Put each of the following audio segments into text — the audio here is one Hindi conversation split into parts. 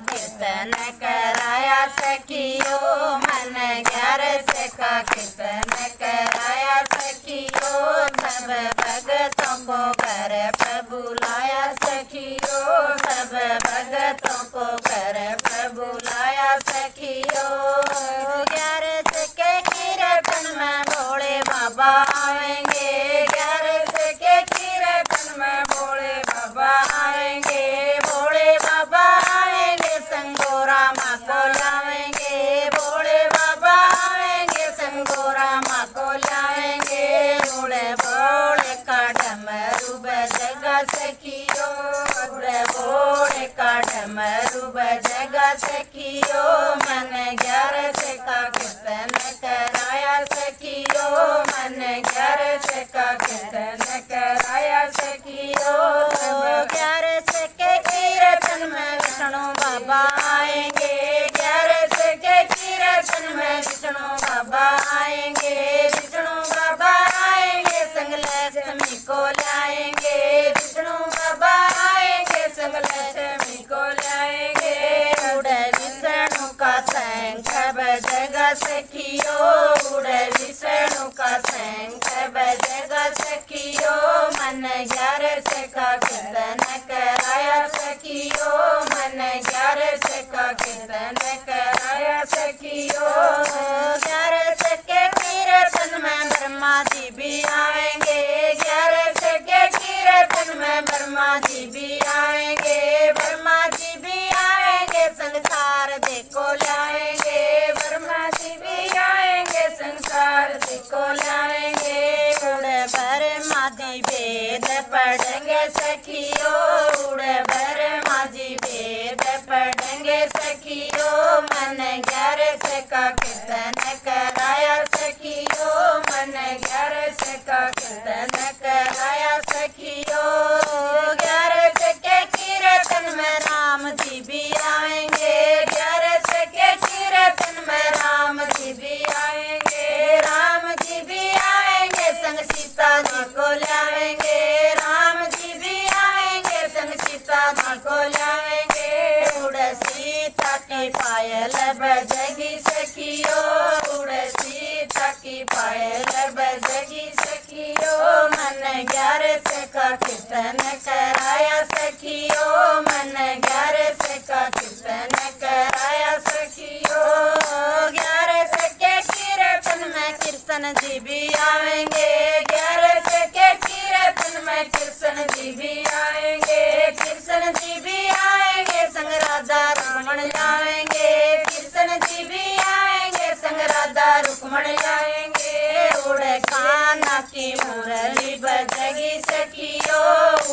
कीर्तन कराया सखियो, मन 11 का कीर्तन कराया सखियो। सब भगतों को घर पर बुलाया सखियो, सब भगतों को घर पर बुलाया सखियो। 11 के कीर्तन में भोले बाबा आएंगे, 11 के कीर्तन में भोले बाबा आएंगे। भोले बाबा आएंगे संगोरा माँ को लाएंगे, भोले बाबा आएंगे संगोरा माँ को लाएंगे। उड़े भोले का डमरू बजेगा सखियो, उड़े भोले का डमरू बजेगा सखियो। मन 11 का कीर्तन कराया सखियो, मन 11 का कीर्तन कराया सखियो। 11 के कीर्तन में विष्णु बाबा आएंगे, 11 के कीर्तन में विष्णु बाबा आएंगे। विष्णु बाबा आएंगे संग लक्ष्मी को लाएंगे, विष्णु बाबा आएंगे संग लक्ष्मी को लाएंगे। उड़े विष्णु का शंख बजेगा सखियो, उड़े विष्णु का शंख बजेगा सखियो। मन 11 का कीर्तन कराया सखियो, मन 11 का कीर्तन कराया सखियो। 11 के कीर्तन में ब्रह्मा जी भी आएंगे, 11 के कीर्तन में ब्रह्मा जी भी आएंगे, ब्रह्मा जी भी आएंगे संसार देखो लाएंगे, ब्रह्मा जी भी आएंगे संसार देखो लाएंगे। उड़े ब्रह्मा जी वेद पढ़ेंगे सखियो, उड़े ब्रह्मा जी वेद पढ़ेंगे सखियो। मन 11 का कीर्तन कराया सखियो, मन 11 का कीर्तन कराया सखियो। 11 के कीर्तन में राम जी भी आएंगे, 11 के कीर्तन में राम जी भी आएंगे, राम जी भी आएंगे संग सीता जी को लाएंगे, राम जी भी आएंगे संग सीता जी को लाएंगे। उड़े सीता की पायल बजेगी सखियो, उड़े सीता की पायल बजेगी सखियो। मन 11 का कीर्तन कराया सखियो, मन 11 का कीर्तन कराया सखियो। 11 के कीर्तन में कृष्ण जी भी आएंगे, 11 के कीर्तन में कृष्ण जी भी आएंगे, कृष्ण जी भी आएंगे संग राधा रुक्मण लाएंगे, कृष्ण जी भी आएंगे संग राधा रुक्मण लाएंगे। उड़े कान्हा की मुरली बजेगी सखियो,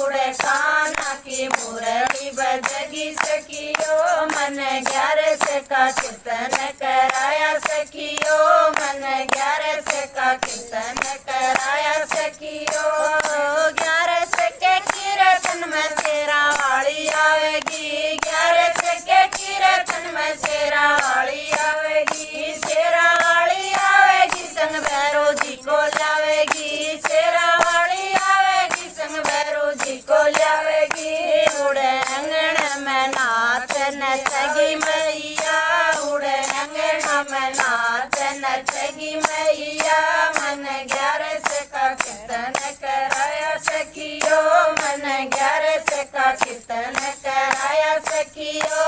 उड़े कान्हा की मुरली बजेगी सखियो। मन 11 का कीर्तन कराया सखियो, मन 11 का कीर्तन कराया सखियो। 11 के कीर्तन में शेरा वाली आवेगी, 11 के कीर्तन में शेरा वाली आवेगी, शेरा वाली आवेगी संग भैरो जी को लावेगी, शेरा वाली आवेगी संग भैरो जी को लावेगी। उड़े अंगन में नाच नचगी मैया, उड़े अंगन में नाच नचगी मैया। मन 11 का कीर्तन कराया सखियो, मन 11 का कीर्तन कराया सखियो।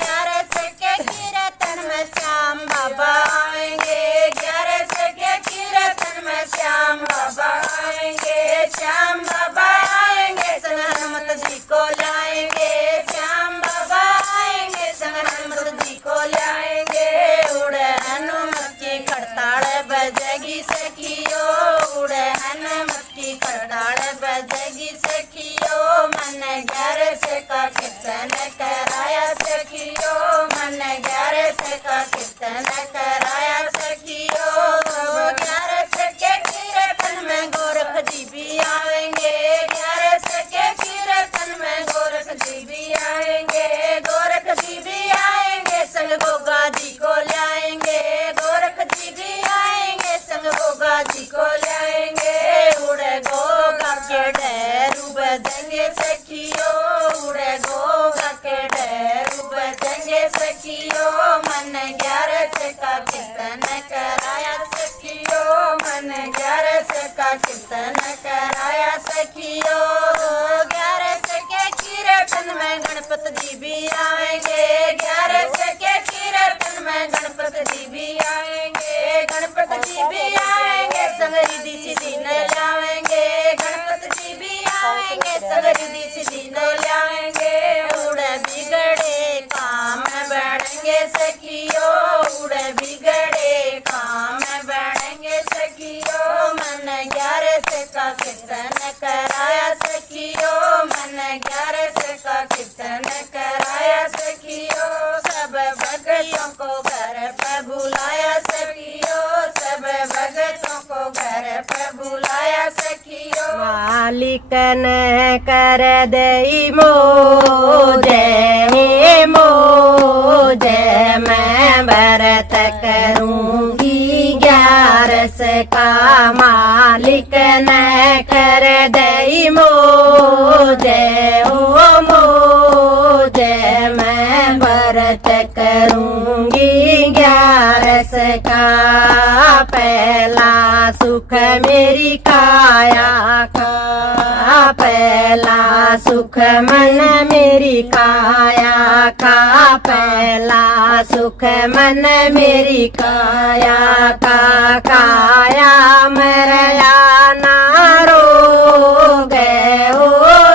11 के कीर्तन में श्याम बाबा आएंगे, 11 के कीर्तन में श्याम बाबा आएंगे, श्याम बाबा आएंगे संग हनुमत जी को लाएंगे, श्याम बाबा आएंगे संग हनुमत जी को लाएंगे। उड़े हनुमत की खड़ताल बजेगी सखियो, उड़े हनुमत की खड़ताल बजेगी सखियो। मन 11 का कीर्तन कराया सखियो, मन 11 का कीर्तन कराया सखियो। 11 के कीर्तन में गोरख जी भी आएंगे, 11 के कीर्तन में गोरख जी भी आएंगे, गोरख जी भी आएंगे संग गोगा जी को लाएंगे, गोरख जी भी आएंगे संग गोगा जी को लाएंगे। उड़े गोगा के डैरू बजेंगे सखियो, उड़े गोगा के डैरू मन 11 का कीर्तन कराया सखियों, मन 11 का कीर्तन कराया सखियों। 11 के कीर्तन में गणपति जी भी आएंगे, 11 के कीर्तन में गणपति जी भी आएंगे, गणपति जी भी आएंगे, संग रिद्धि सिद्धि न लाएंगे, गणपति जी भी आएंगे, संग रिद्धि सिद्धि न लाएंगे। उड़ बिगड़े काम बढ़ेंगे सखियों, उड़ बिगड़े काम बढ़ेंगे सखियों। मन 11 का कीर्तन कराया सखियों, मन 11 का कीर्तन कराया सखियों। सब भक्तों को घर पर बुलाया सखियों, सब भक्तों को घर पर बुलाया सखियों। मालिक ने कर दई मोजे हे मोजे, मैं व्रत करूंगी 11 का। मालिक ने कर दई मोजे हो मोजे, मैं व्रत करूंगी 11 का। पहला सुख मेरी काया का, पहला सुख मन मेरी काया का, पहला सुख मन मेरी काया का। काया मरया ना रोगे ओ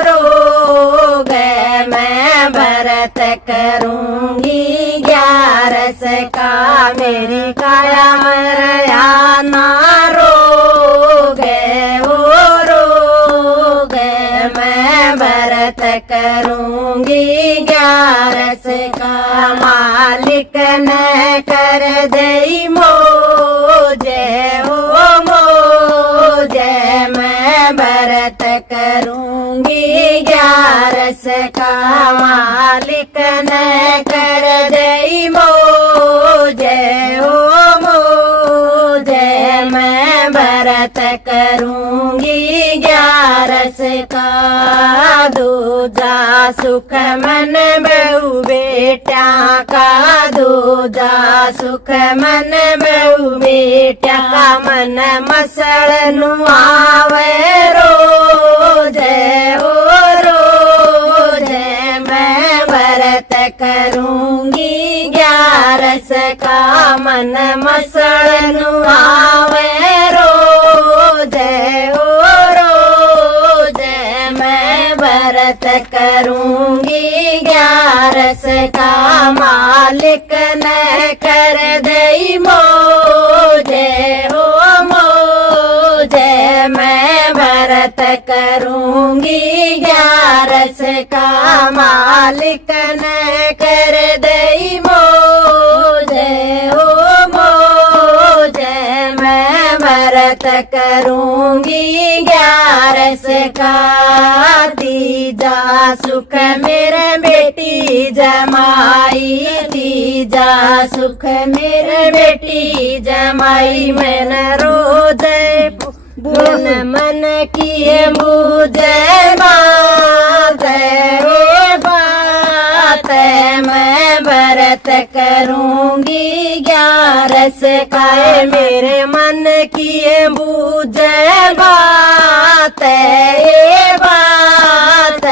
रोगे, मैं व्रत करूंगी 11 का। मेरी काया मरया ना रोगे ओ रोगे, मैं व्रत करूंगी 11 का। मालिक ने कर दई मोजे ओ मोजे, मैं व्रत करूंगी 11 का। मालिक ने कर दई मोजे ओ मोजे, मैं व्रत करूंगी 11 का। दूजा सुख मन बहु बेटा का, दूजा सुख मन बहु बेटा का। मन मसड़ नु आवे रोजे ओ रोजे, मैं व्रत करूंगी 11 का। मन मसड़ नु आवे रोजे ओ रोजे, मैं व्रत करूंगी 11 का। मालिक ने कर दई मोजे हो मोजे, मैं व्रत करूंगी 11 का। मालिक ने कर दई मोजे हो मोजे, मैं व्रत करूंगी 11 का। तीजा सुख मेरे बेटी जमाई, तीजा सुख मेरे बेटी जमाई। मैंने रोज बुन मन किए मुझे बात बात, मैं व्रत करूंगी 11 का। मेरे मन किए बूझे बात बात,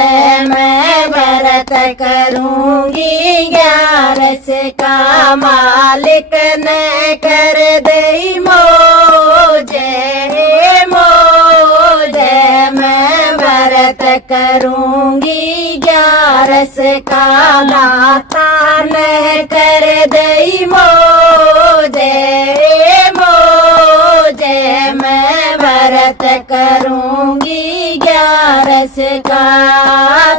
मैं व्रत करूंगी 11 का। मालिक ने कर दई मोजे मोजे, मैं व्रत करूंगी 11 का। दाता ने कर दई मोजे मोजे, मैं व्रत करूंगी 11 का।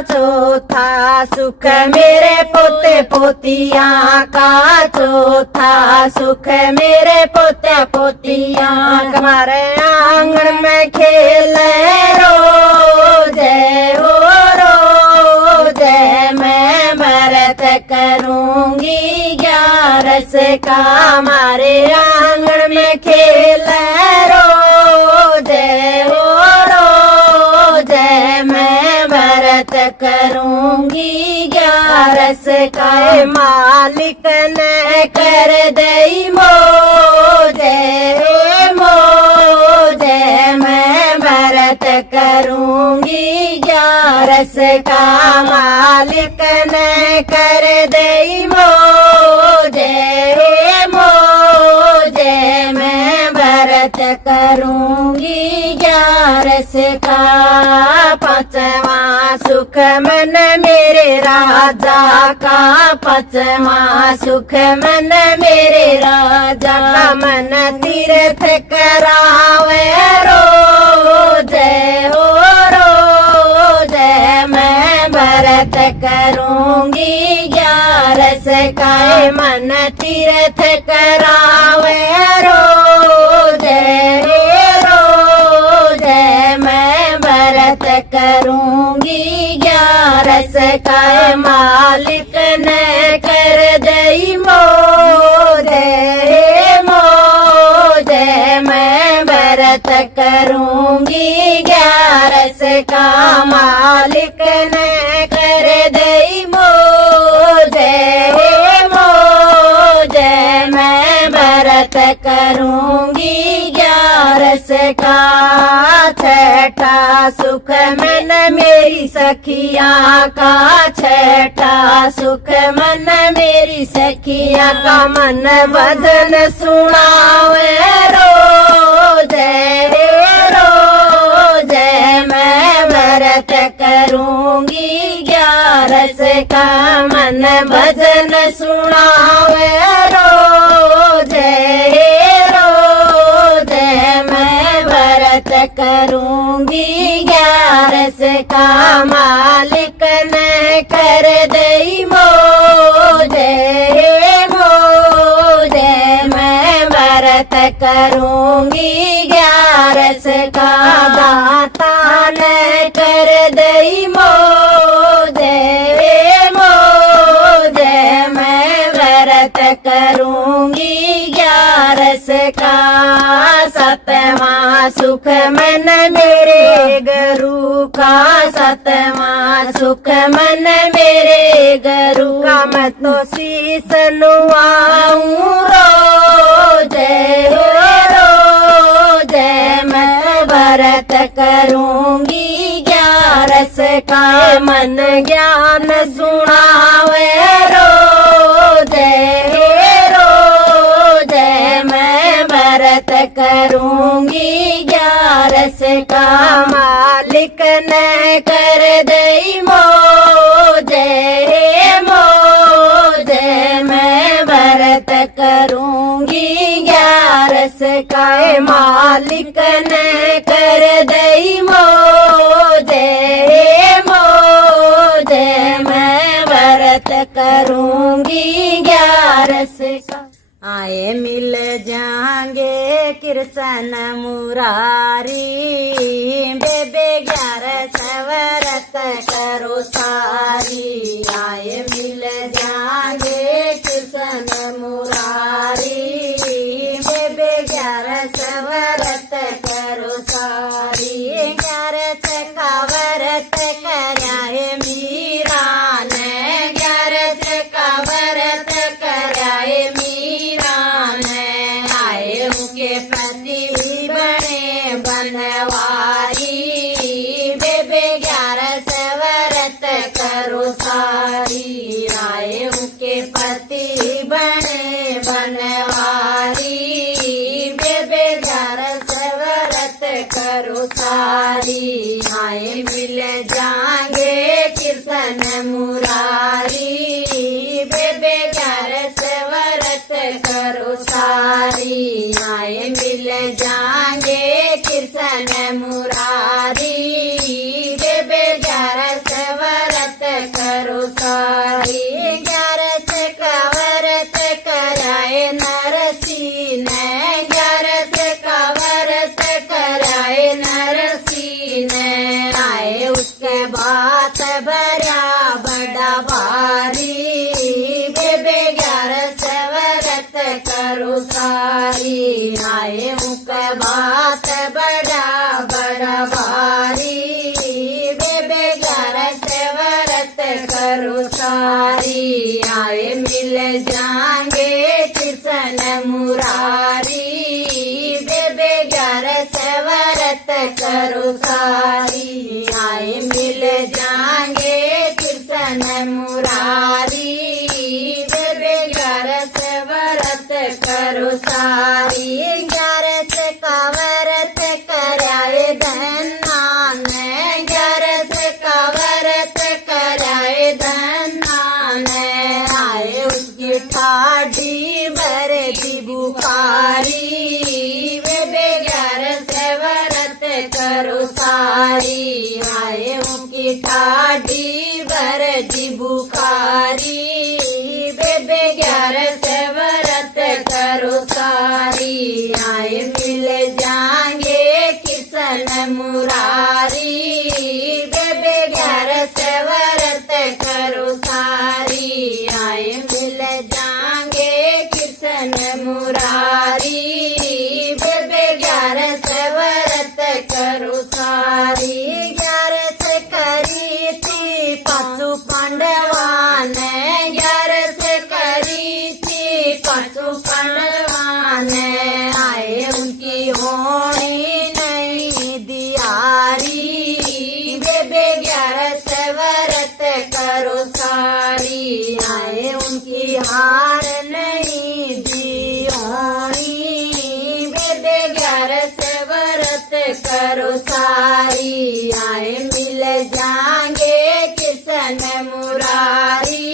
चौथा सुख मेरे पोते पोतियाँ का, चौथा सुख मेरे पोते पोतियाँ। हमारे आंगन में खेले रोजे ओ रोजे, मैं व्रत करूंगी 11 का। हमारे आंगन में खेले रोजे ओ रोजे, मैं व्रत व्रत करूंगी ग्यारस का मालिक ने कर दई मोजे मोजे मैं व्रत करूंगी ग्यारस का मालिक ने कर दई मोजे मोजे मैं व्रत करूंगी ग्यारस का पांचवा सुख मन मेरे राजा का पांचवा सुख मन मेरे राजा का मन तीर्थ करावे रोजे हो रोजे मैं व्रत करूंगी ग्यारस का मन तीर्थ करावे रोजे रोजे मैं व्रत करूंगी ग्यारस का मालिक ने कर दई मोजे मोजे मैं व्रत करूंगी ग्यारस का मालिक ने कर दई मोजे मोजे मैं व्रत करूंगी ग्यारस का छठा सुख मन मेरी सखिया का छठा सुख मन मेरी सखिया का मन भजन सुनावे रोजे रोजे मैं व्रत करूंगी ग्यारस का मन भजन सुनावे रोजे रोजे मैं व्रत करूंगी ग्यारस का मालिक ने कर दई मोजे मोजे मैं व्रत करूंगी ग्यारस का दाता ने कर दई मोजे मोजे मैं व्रत करूंगी ग्यारस का सतवा सुख मन मेरे गुरु का सतवा सुख मन मेरे गुरु का मैं तो शीस नुआऊं रोजे रोजे मैं व्रत करूंगी ग्यारस का मन ज्ञान सुनावे रोजे रोजे मैं व्रत करूंगी ग्यारस का मालिक ने कर दई मोजे मोजे मैं व्रत करूंगी ग्यारस का मालिक ने कर दई मोजे मोजे मैं व्रत करूंगी ग्यारस का आए मिल जाएंगे कृष्ण मुरारी बेबे ग्यारस व्रत करो सारी आए मिल जाएंगे कृष्ण मुरारी बेबे ग्यारस व्रत करो सारी ग्यारस का व्रत कराए मीरा ने ग्यारस का व्रत कराए मीरा ने आए उनके पति बने बनवारी बेबे ग्यारस व्रत करो सारी आए उनके पति बने बनवारी बेबे ग्यारस व्रत करो सारी आए मिल जाएंगे कृष्ण मुरारी बेबे ग्यारस व्रत करो सारी आए मिल जाएंगे कृष्ण मुरारी बेबे ग्यारस व्रत करो सारी ग्यारस का व्रत कराए नरसी ने ग्यारस का व्रत कराए नरसी ने आए उसके बाद भरा बड़ा भारी बेबे ग्यारस व्रत करो सारी आए उसके बाद बड़ा बड़ा भारी बेबे ग्यारस करो सारी। आए मिल जाएंगे कृष्ण मुरारी, बेबे 11 से व्रत करो सारी। आए मिल जाएंगे कृष्ण मुरारी, बेबे 11 से व्रत करो सारी। 11 से का व्रत कराए धन्ना ने, 11 से का व्रत कराए धन्ना ने। आए उसकी ठाडी भरे दी बुखारी, बेबे 11 से व्रत करो सारी। आए उनकी ठाडी भरे दी बुखारी, बेबे 11 से व्रत करो सारी। आए मिल जाएंगे कृष्ण मुरारी, बेबे 11 से व्रत करो सारी। आए मिल जाएंगे कृष्ण मुरारी, बेबे 11 से व्रत करो सारी। 11 से करी थी पांचों पांडवा ने, 11 से करी थी पांचों पांडवा ने। आए उनकी होनी नहीं दियारी, बेबे 11 से व्रत करो सारी। आए उनकी हार नहीं दी होनी, बेबे 11 से व्रत करो सारी। आए मिल जाएंगे कृष्ण मुरारी,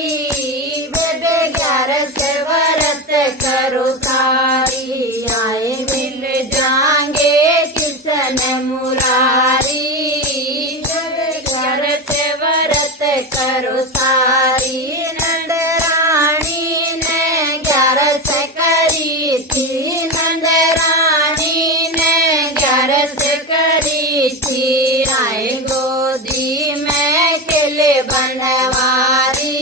बेबे 11 से व्रत करो सारी। आए मिल जाएंगे कृष्ण मुरारी, बेबे 11 से व्रत करो सारी। नंद रानी ने 11 से करी थी, नंद रानी ने 11 से करी थी। आए गोदी में केले बनवारी,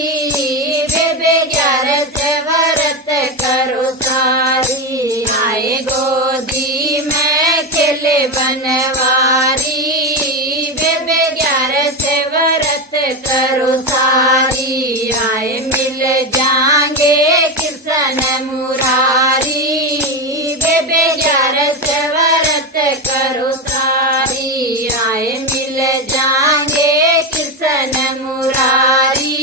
बेबे 11 से व्रत करो सारी। आए गोदी में केले बनवारी, बेबे 11 से व्रत करो सारी। आए मिल जाएंगे कृष्ण मुरारी, बेबे 11 से व्रत करो सारी। आए मिल जाएंगे कृष्ण मुरारी,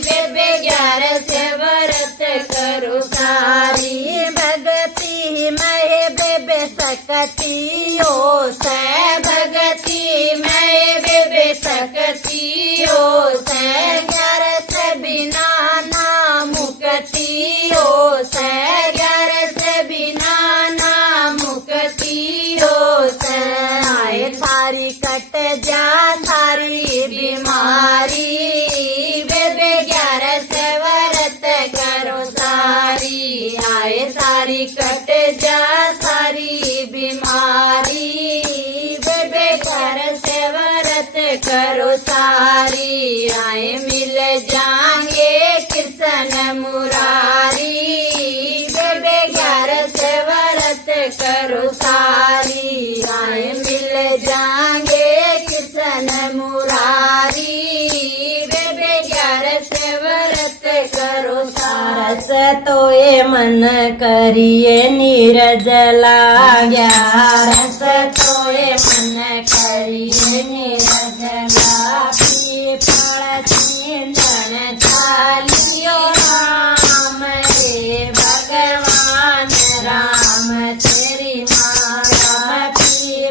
बेबे 11 से व्रत करो सारी। भगती मैं बेबे सकतियो से, भगती मैं बेबे सकतियो से। 11 से बिना ना मुक्तियो से, 11 से बिना ना मुक्तियो से। आए सारी कट जा सारी बीमारी, बेबे 11 से व्रत करो सारी। आए सारी कट जा सारी बीमारी, बेबे 11 से व्रत करो सारी। आए मिल जाएंगे कृष्ण मुरारी, बेबे 11 से व्रत करो सारी। आए मिल जाएंगे कृष्ण मुरारी, बेबे 11 से व्रत करो सारस तो ये मन करिए नीरज लाग्या, रस तो ये मन करिए नीरज लागी। फल चिंतन चालियो राम रे भगवान राम तेरी माया।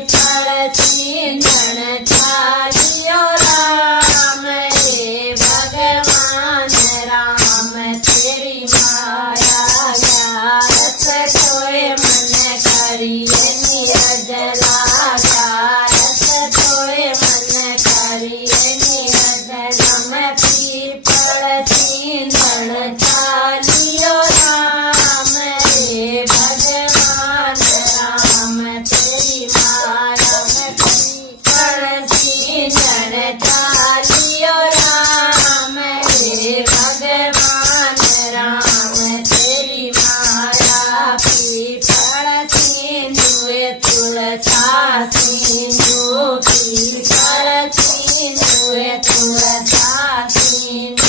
फल चिंतन चालियो राम रे भगवान राम तेरी माया। 11 तोए मन करिए नीरज लागा, 11 तोए मन करिए नीरज राम। पीपल चिंतन चालियो राम रे भगवान राम तेरी माया। पीपल चिंतन चालियो राम रे भगवान राम तेरी माया। पीपल सिंधु तुलसा सिंधु, पीपल सिंधु तुलसा सिंधु।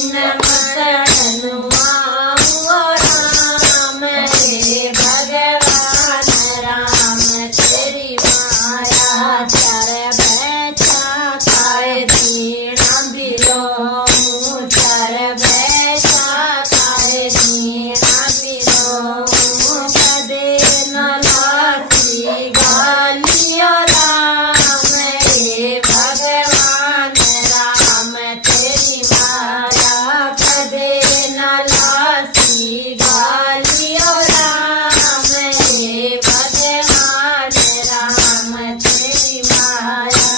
दीन मतन आओ राम हे भगवान राम तेरी माया चार बैठा खाए दीना बिलो चार बैठा खाए दीना बिलो कदे न लासी गालियो राम हे भगवान राम तेरी माया कदे न लासी गालियो राम हे भगवान राम तेरी माया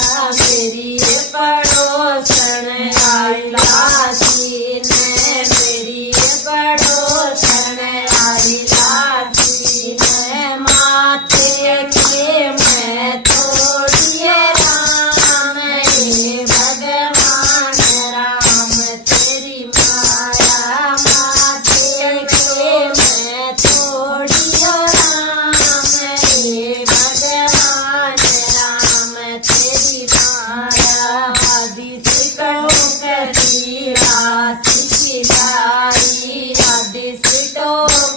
मेरी पड़ोसन आई लासी ने मेरी पड़ोसन आई लासी ने माथे के मैं तोड़िए राम हे भगवान राम तेरी माया माथे के मैं तोड़ियो राम हे भगवान राम तेरी माया आदिश कहूँ कसी रात की गाई आदिश तो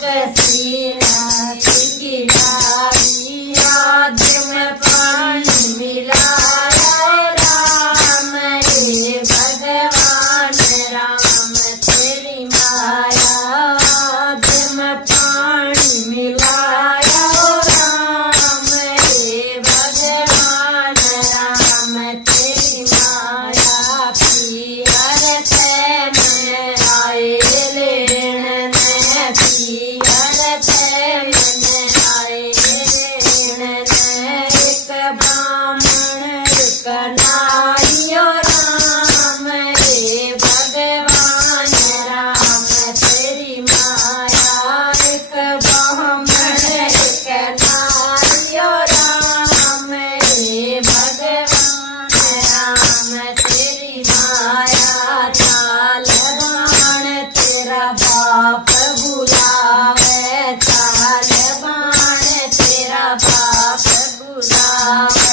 कसी रात की गाई याद में पानी मिलाया राम हे भगवान राम तेरी माया याद में पानी मिलाया राम हे भगवान राम तेरी माया पियर ते मन आए लेन ने पियर ते मन आए लेन ने एक ब्राह्मण एक नारियो राम हे भगवान राम तेरी माया एक ब्राह्मण एक नारियो राम हे भगवान राम तेरी माया चाल बाण तेरा बाप बुलावे चाल बाण तेरा बाप बुलावे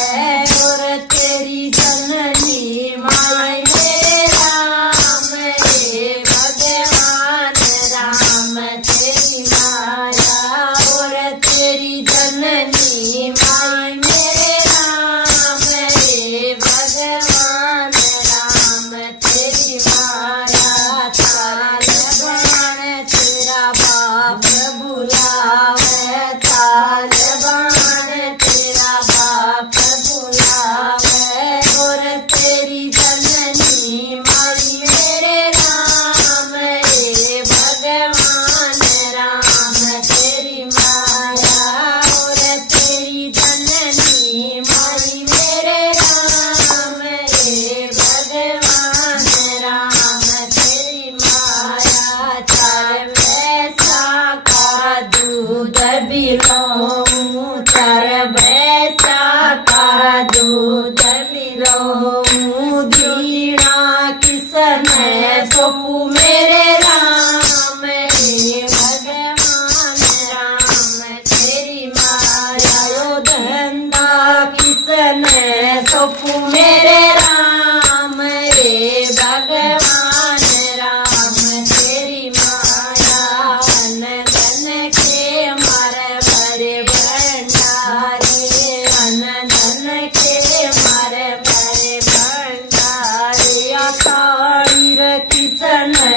और तेरी जननी माय मेरे राम हे भगवान राम तेरी माया और तेरी जननी माय मेरे राम हे भगवान राम तेरी माया चाल बाण तेरा बाप बुलावे चाल बाण तेरा बाप बुलावे और तेरी जननी माई मेरे राम हे भगवान राम तेरी माया और तेरी जननी माई मेरे राम हे भगवान राम तेरी माया चार पैसा का दूध बिलो चार पैसा का दूध बिलो दीना किसने सोपू मेरे राम हे भगवान राम तेरी माया यो धंधा किसने सोपू मेरे राम हे भगवान राम तेरी माया धन के मारे भरे भंडारे धन के मारे भरे भंडारे कालीर किसने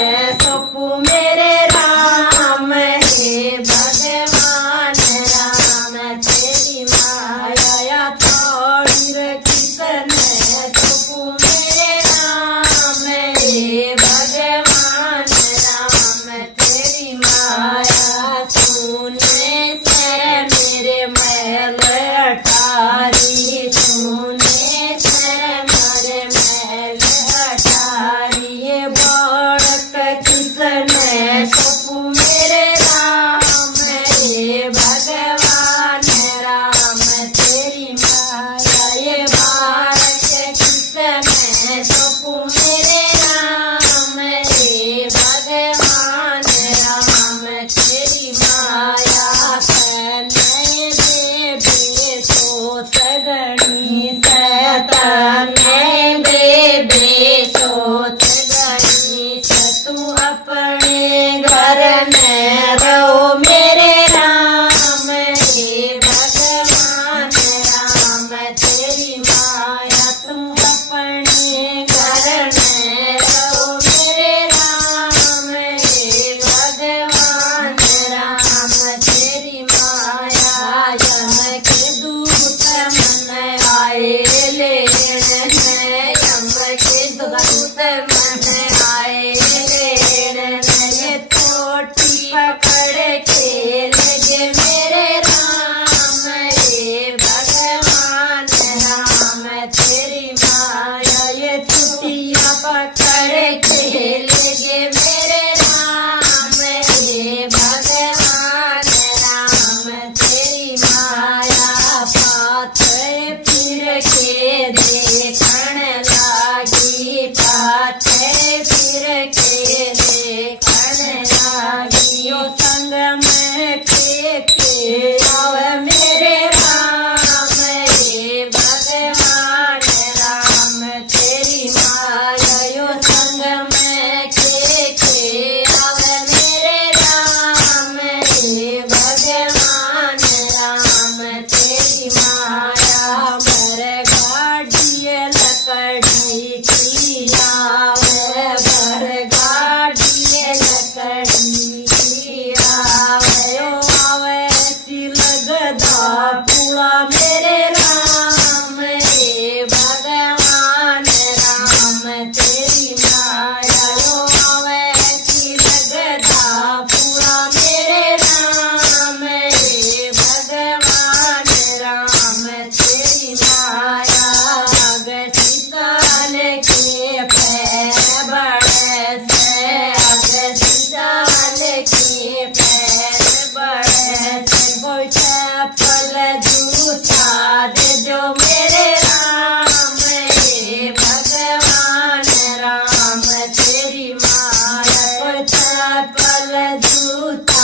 अपने घर में रहो मेरे राम हे भगवान राम तेरी माया तुम अपने घर में रहो मेरे राम हे भगवान राम तेरी माया यम के दूत मन आए लेने यम के दूत मन आए लेने छोटी पकड़ के लगे मेरे राम हे भगवान राम तेरी माया ये चुटिया पकड़ के लगे मेरे राम हे भगवान राम तेरी माया पाथे फिर के देखण लागी पाथे फिर के देखण लागी यो संग में के आवे मेरे राम हे भगवान राम तेरी माया यो संग में के आवे मेरे राम हे भगवान राम तेरी माया मर गाड़िए लकड़ी की आवे भर गाड़िए लकड़ी की आवे ओ आवे सी लगदा पुआ मेरे राम हे भगवान राम तेरी माया ओ आवे सी लगदा पुआ मेरे राम हे भगवान राम तेरी माया अग सीताल के पैर बड़े से अग सीताल के पैर बड़े से कोई चप्पल जूता दे जो मेरे राम हे भगवान राम तेरी माया कोई चप्पल जूता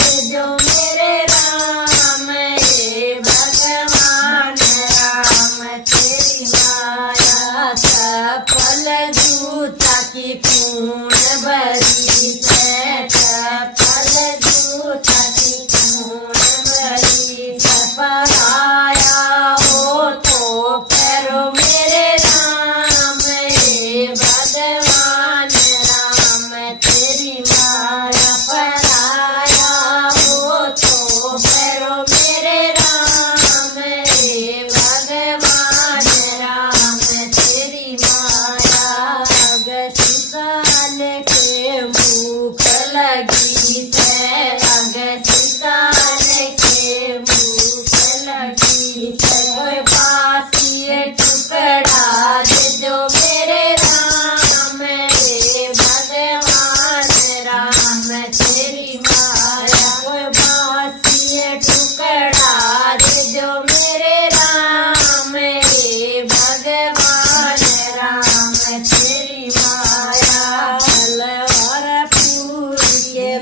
दे जो मेरे राम हे भगवान राम तेरी माया चप्पल जूता की खून भरी है चप्पल जूता की खून भरी है पराया हो तो पैरो मेरे राम हे भगवान राम तेरी माया पराया हो तो पैरो मेरे राम हे भगवान राम तेरी माया अग सीताल के मुख लगी है अग सीताल के मुख लगी है कोई बासी टुकड़ा दे जो मेरे राम हे भगवान राम तेरी माया कोई बासी टुकड़ा दे जो मेरे राम हे भगवान राम तेरी माया तलवार पूरी के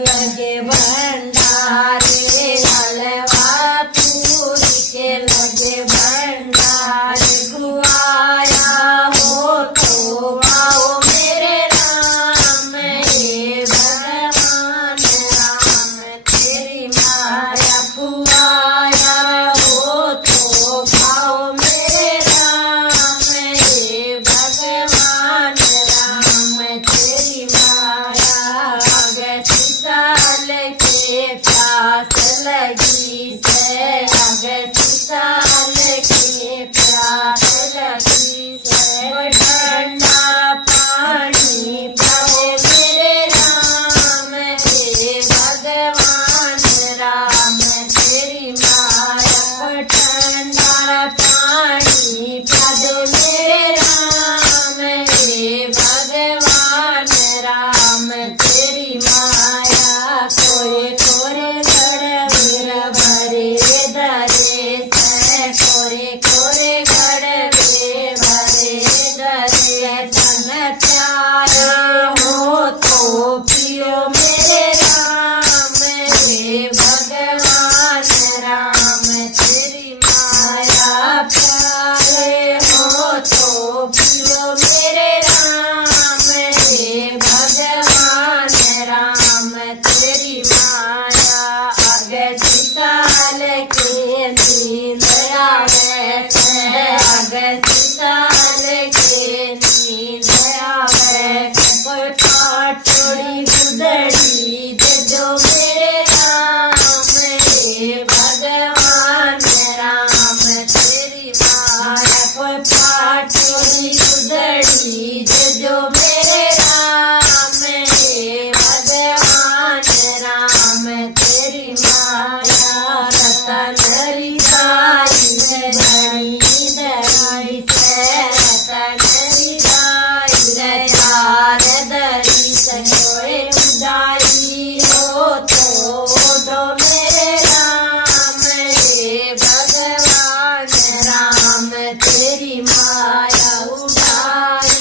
उदाई हो तो ओढ़ो मेरे राम हे भगवान राम तेरी माया उदाई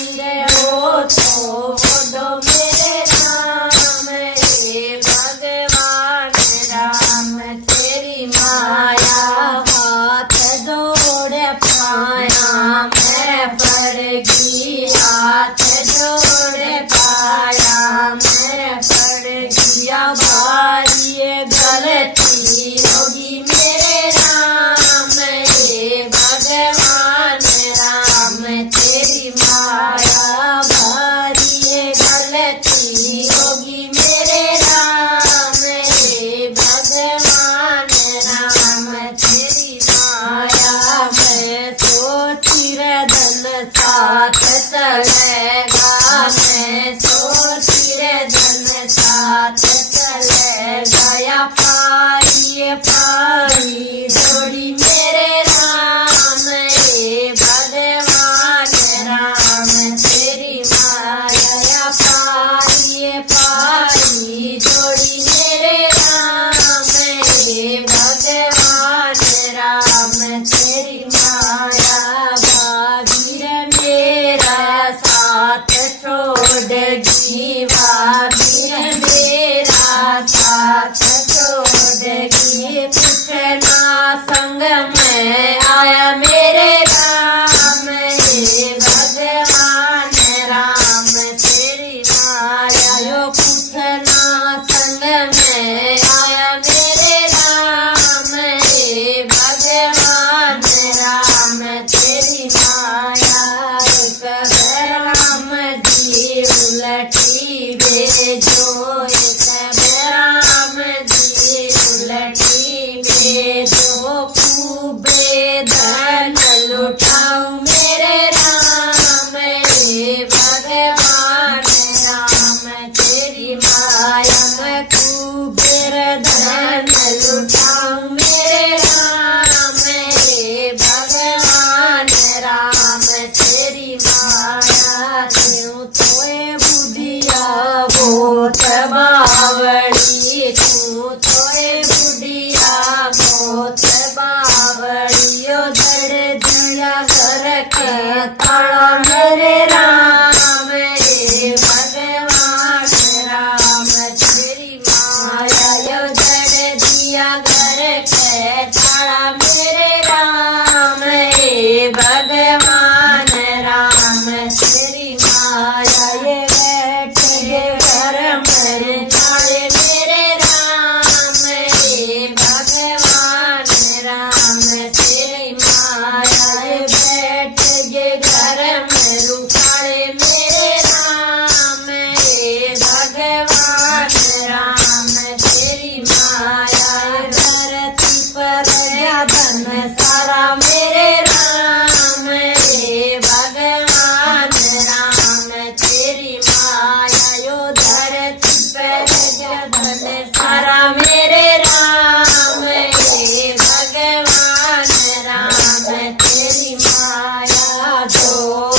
हो तो ओढ़ो मेरे राम हे भगवान राम तेरी माया हाथ जोड़े पाया मैं पड़ गई हाथ जोड़े पाया मैं पड़ गया भारी ये गलती होगी मेरे राम हे भगवान राम तेरी माया भारी ये गलती होगी मेरे राम हे भगवान राम तेरी माया मैं सोची रे धन साथ चलेगा मैं सोची रे धन साथ चलेगा या पारी जोड़ी मेरे राम हे भगवान राम तेरी माया या पारी जोड़ी मेरे राम हे भगवान राम तेरी माया भागीर मेरा साथ छोड़गी भागीर मेरा साथ छोड़गी पूछना संग में आया मेरे राम हे भगवान राम तेरी माया यो पूछना संग में आया मेरे राम हे भगवान राम तेरी माया राम जी उलटी भेजो राम जी उलटी भेजो खूबे धन लुटाऊं मेरे राम हे भगवान राम तेरी माया मैं खूबे धन लुटाऊं मेरे राम हे भगवान राम तेरी माया क्यों तोए बुढ़िया बहुत बावड़ी क्यों तोए बुढ़िया बहुत बावड़ी ओ धड़ दिया घर के ताला मेरे राम हे भगवान राम तेरी माया यो धड़ दिया घर के ताला मेरे राम हे भगवान राम तेरी माया ये बैठ ये घर मर जाए मेरे राम हे भगवान राम तेरी माया ये बैठ ये घर में रुकाए मेरे राम हे भगवान राम तेरी माया धरती पर गया धन सारा मेरे राम हे भगवान राम तेरी माया यो धरती पर गया धन सारा मेरे राम हे भगवान राम तेरी माया जो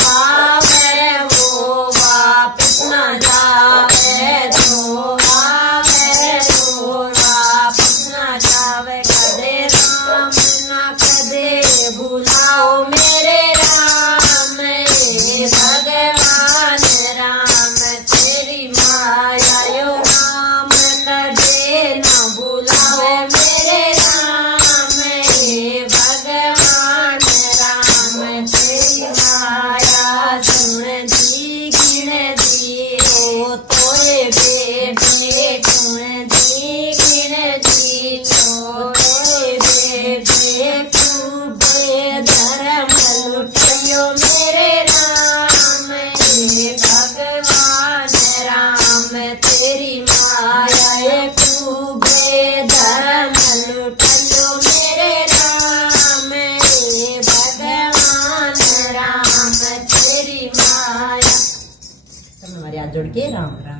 आवे वो वापस न जावे जो आवे वो वापस न जावे कदे राम न कदे भुलाओ मेरे राम हे भगवान राम तेरी माया यो राम कदे न भुलाओ मेरे राम हे भगवान राम तेरी माया सुन दी गिण दी हो तोरे बेटे सुन दी गिण दी हो तोरे बेटे खूबे धर्म लुटियो मेरे राम हे भगवान राम तेरी माया ये खूबे धर्म लुटियो मेरे राम हे भगवान राम तेरी माया। તમે મારી હાથ જોડ કે રામ રામ।